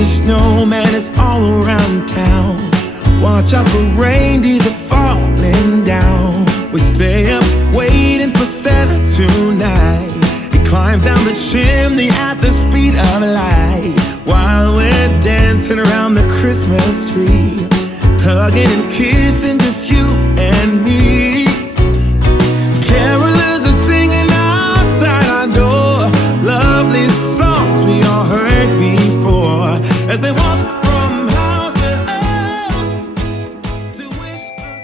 the snowman is all around town. Watch out for reindeers are falling down. We stay up waiting for Santa tonight. He climbs down the chimney at the speed of light, while we're dancing around the Christmas tree, hugging and kissing, just you and me. Carolers are singing outside our door, lovely songs we all heard before, as they walk from house to house to wish us.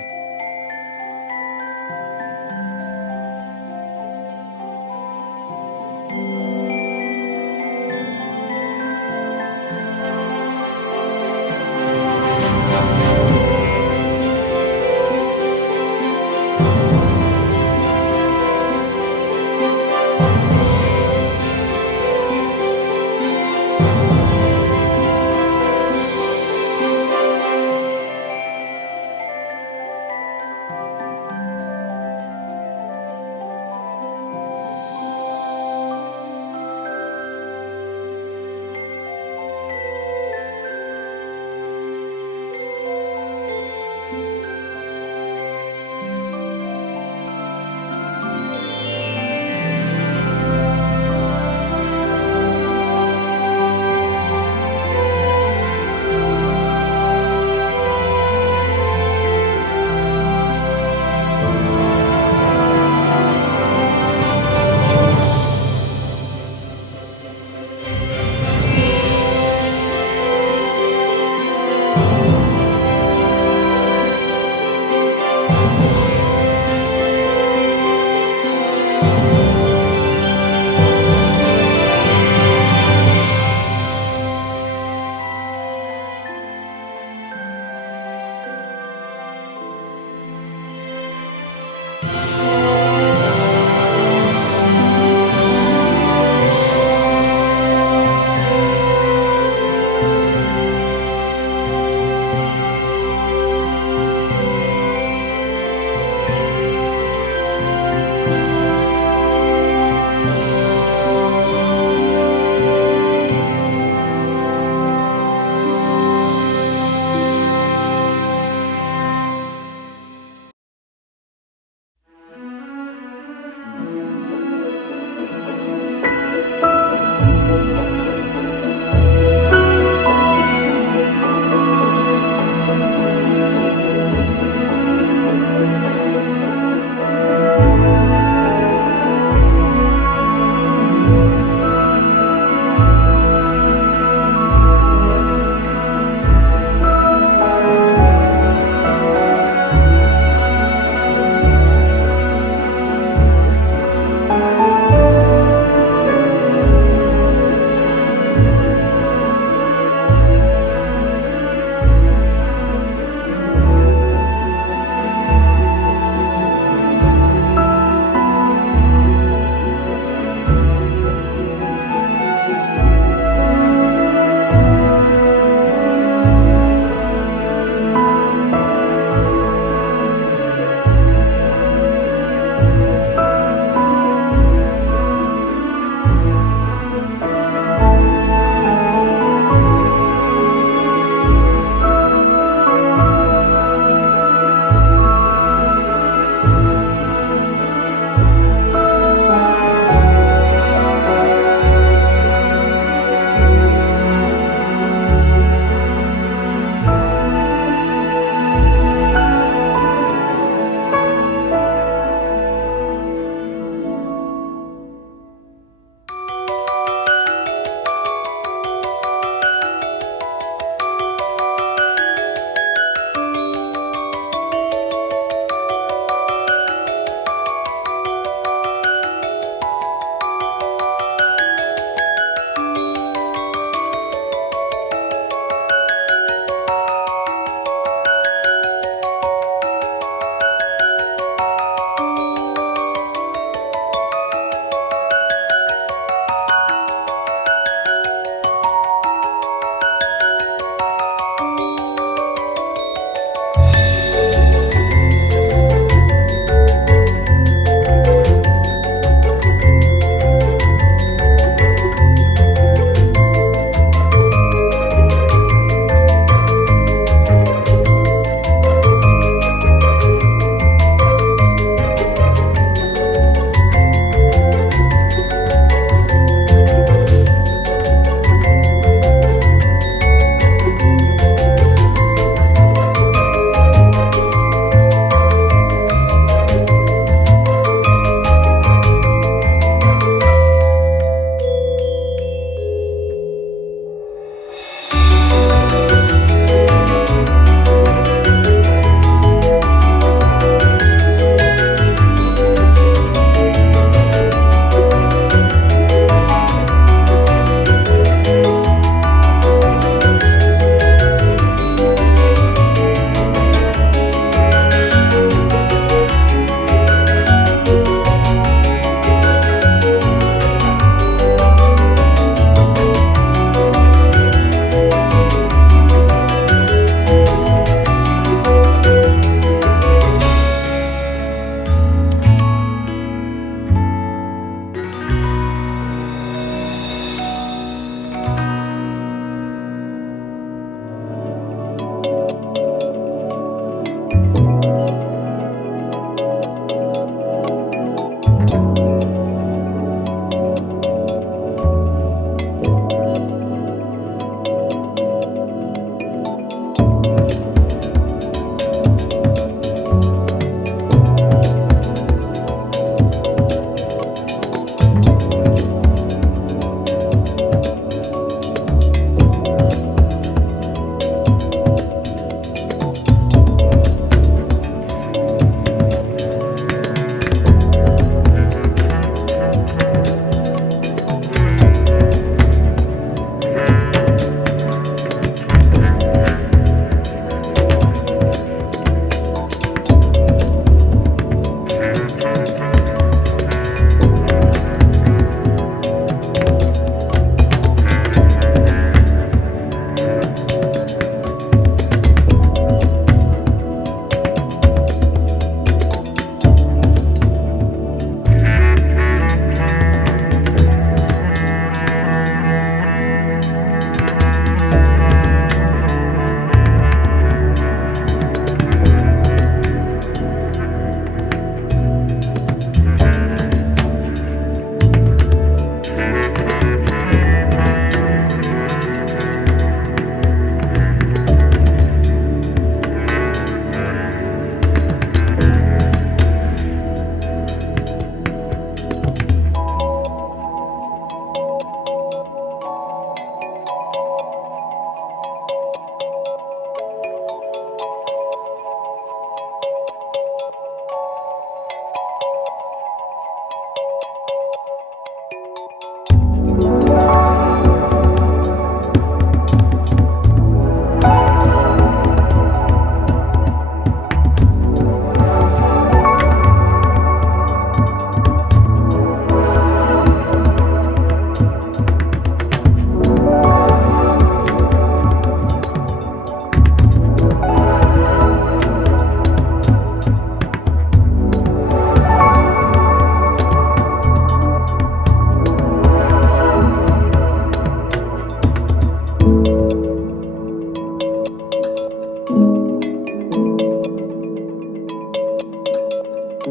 I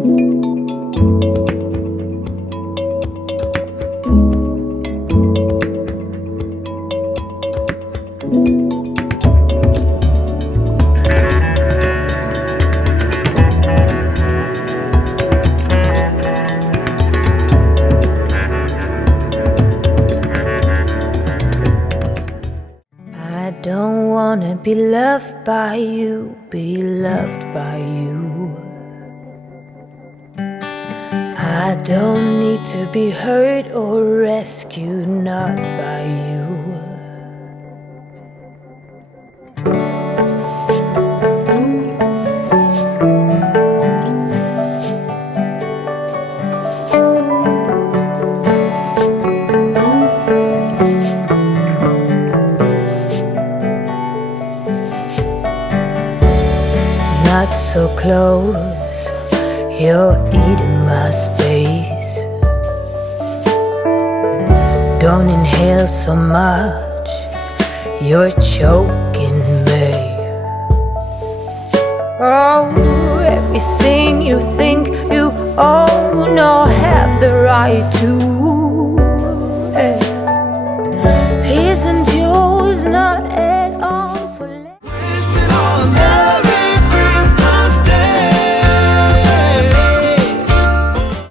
don't wanna be loved by you, be loved by you. I don't need to be hurt or rescued, not by you. Not so close, you're eating my space. Don't inhale so much, you're choking me. Oh, everything you think you own or have the right to